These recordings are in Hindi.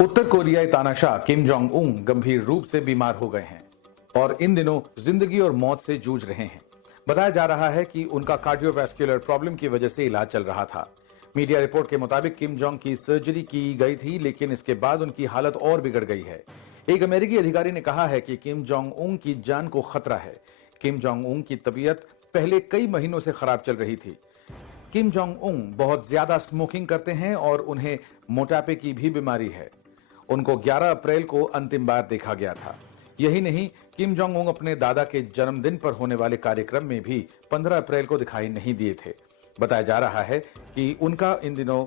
उत्तर कोरियाई तानाशाह किम जोंग उन गंभीर रूप से बीमार हो गए हैं और इन दिनों जिंदगी और मौत से जूझ रहे हैं। बताया जा रहा है कि उनका कार्डियोवैस्कुलर प्रॉब्लम की वजह से इलाज चल रहा था। मीडिया रिपोर्ट के मुताबिक किम जोंग की सर्जरी की गई थी, लेकिन इसके बाद उनकी हालत और बिगड़ गई है। एक अमेरिकी अधिकारी ने कहा है कि किम जोंग उन की जान को खतरा है। किम जोंग उन की तबीयत पहले कई महीनों से खराब चल रही थी। किम जोंग उन बहुत ज्यादा स्मोकिंग करते हैं और उन्हें मोटापे की भी बीमारी है। उनको 11 अप्रैल को अंतिम बार देखा गया था। यही नहीं, किम जोंग उन अपने दादा के जन्मदिन पर होने वाले कार्यक्रम में भी 15 अप्रैल को दिखाई नहीं दिए थे। बताया जा रहा है कि उनका इन दिनों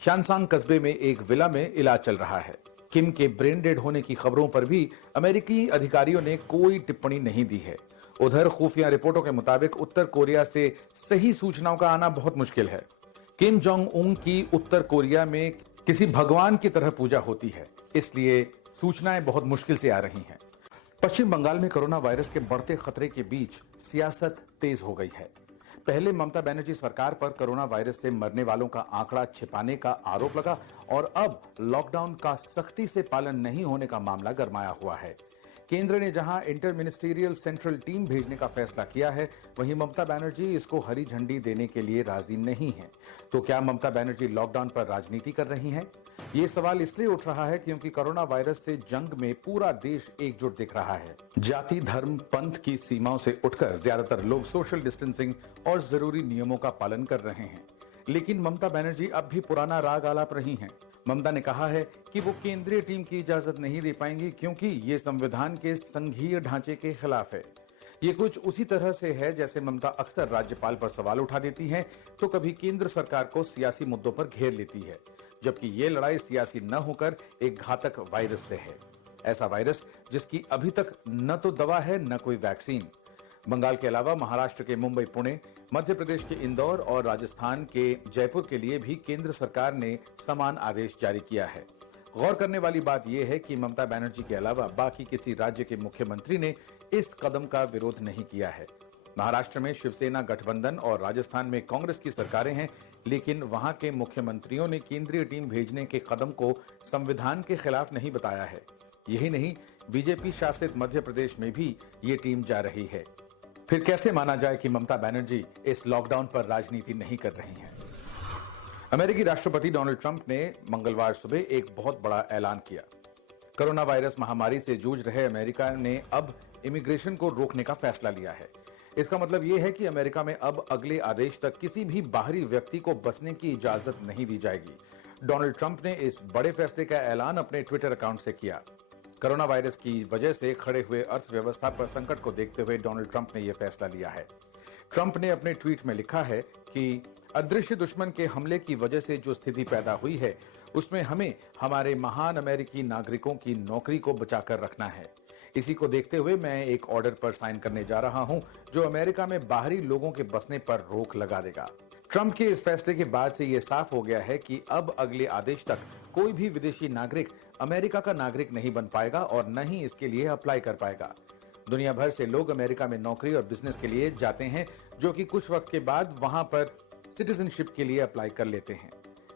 शानसांग कस्बे में एक विला में इलाज चल रहा है। किम के ब्रेन डेड होने की खबरों पर भी अमेरिकी अधिकारियों ने कोई टिप्पणी नहीं दी है। उधर खुफिया रिपोर्टों के मुताबिक उत्तर कोरिया से सही सूचनाओं का आना बहुत मुश्किल है। किम जोंग उन की उत्तर कोरिया में किसी भगवान की तरह पूजा होती है, इसलिए सूचनाएं बहुत मुश्किल से आ रही हैं। पश्चिम बंगाल में कोरोना वायरस के बढ़ते खतरे के बीच सियासत तेज हो गई है। पहले ममता बनर्जी सरकार पर कोरोना वायरस से मरने वालों का आंकड़ा छिपाने का आरोप लगा और अब लॉकडाउन का सख्ती से पालन नहीं होने का मामला गरमाया हुआ है। केंद्र ने जहां इंटर मिनिस्ट्रियल सेंट्रल टीम भेजने का फैसला किया है, वहीं ममता बनर्जी इसको हरी झंडी देने के लिए राजी नहीं है। तो क्या ममता बनर्जी लॉकडाउन पर राजनीति कर रही हैं? ये सवाल इसलिए उठ रहा है क्योंकि कोरोना वायरस से जंग में पूरा देश एकजुट दिख रहा है। जाति, धर्म, पंथ की सीमाओं से उठकर ज्यादातर लोग सोशल डिस्टेंसिंग और जरूरी नियमों का पालन कर रहे हैं। लेकिन ममता बनर्जी अब भी पुराना राग आलाप रही हैं। ममता ने कहा है कि वो केंद्रीय टीम की इजाजत नहीं दे पाएंगी क्योंकि ये संविधान के संघीय ढांचे के खिलाफ है। ये कुछ उसी तरह से है जैसे ममता अक्सर राज्यपाल पर सवाल उठा देती हैं तो कभी केंद्र सरकार को सियासी मुद्दों पर घेर लेती है, जबकि ये लड़ाई सियासी न होकर एक घातक वायरस से है। ऐसा वायरस जिसकी अभी तक न तो दवा है न कोई वैक्सीन। बंगाल के अलावा महाराष्ट्र के मुंबई, पुणे, मध्य प्रदेश के इंदौर और राजस्थान के जयपुर के लिए भी केंद्र सरकार ने समान आदेश जारी किया है। गौर करने वाली बात यह है कि ममता बनर्जी के अलावा बाकी किसी राज्य के मुख्यमंत्री ने इस कदम का विरोध नहीं किया है। महाराष्ट्र में शिवसेना गठबंधन और राजस्थान में कांग्रेस की सरकारें हैं, लेकिन वहां के मुख्यमंत्रियों ने केंद्रीय टीम भेजने के कदम को संविधान के खिलाफ नहीं बताया है। यही नहीं, बीजेपी शासित मध्य प्रदेश में भी ये टीम जा रही है। फिर कैसे माना जाए कि ममता बनर्जी इस लॉकडाउन पर राजनीति नहीं कर रही हैं? अमेरिकी राष्ट्रपति डोनाल्ड ट्रंप ने मंगलवार सुबह एक बहुत बड़ा ऐलान किया। कोरोना वायरस महामारी से जूझ रहे अमेरिका ने अब इमिग्रेशन को रोकने का फैसला लिया है। इसका मतलब यह है कि अमेरिका में अब अगले आदेश तक किसी भी बाहरी व्यक्ति को बसने की इजाजत नहीं दी जाएगी। डोनाल्ड ट्रंप ने इस बड़े फैसले का ऐलान अपने ट्विटर अकाउंट से किया। कोरोना वायरस की वजह से खड़े हुए अर्थव्यवस्था पर संकट को देखते हुए डोनाल्ड ट्रंप ने यह फैसला लिया है। ट्रंप ने अपने ट्वीट में लिखा है कि अदृश्य दुश्मन के हमले की वजह से जो स्थिति पैदा हुई है, उसमें हमें हमारे महान अमेरिकी नागरिकों की नौकरी को बचाकर रखना है। इसी को देखते हुए मैं एक ऑर्डर पर साइन करने जा रहा हूं जो अमेरिका में बाहरी लोगों के बसने पर रोक लगा देगा। ट्रंप के इस फैसले के बाद से यह साफ हो गया है कि अब अगले आदेश तक कोई भी विदेशी नागरिक अमेरिका का नागरिक नहीं बन पाएगा और न ही इसके लिए अप्लाई कर पाएगा। दुनिया भर से लोग अमेरिका में नौकरी और बिजनेस के लिए जाते हैं, जो कि कुछ वक्त के बाद वहां पर सिटीजनशिप के लिए अप्लाई कर लेते हैं।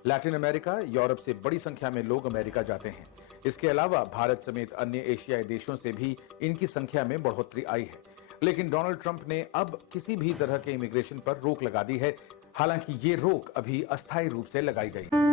लैटिन अमेरिका, यूरोप से बड़ी संख्या में लोग अमेरिका जाते हैं। इसके अलावा भारत समेत अन्य एशियाई देशों से भी इनकी संख्या में बढ़ोतरी आई है। लेकिन डोनाल्ड ट्रंप ने अब किसी भी तरह के इमिग्रेशन पर रोक लगा दी है। हालांकि ये रोक अभी अस्थायी रूप से लगाई गई।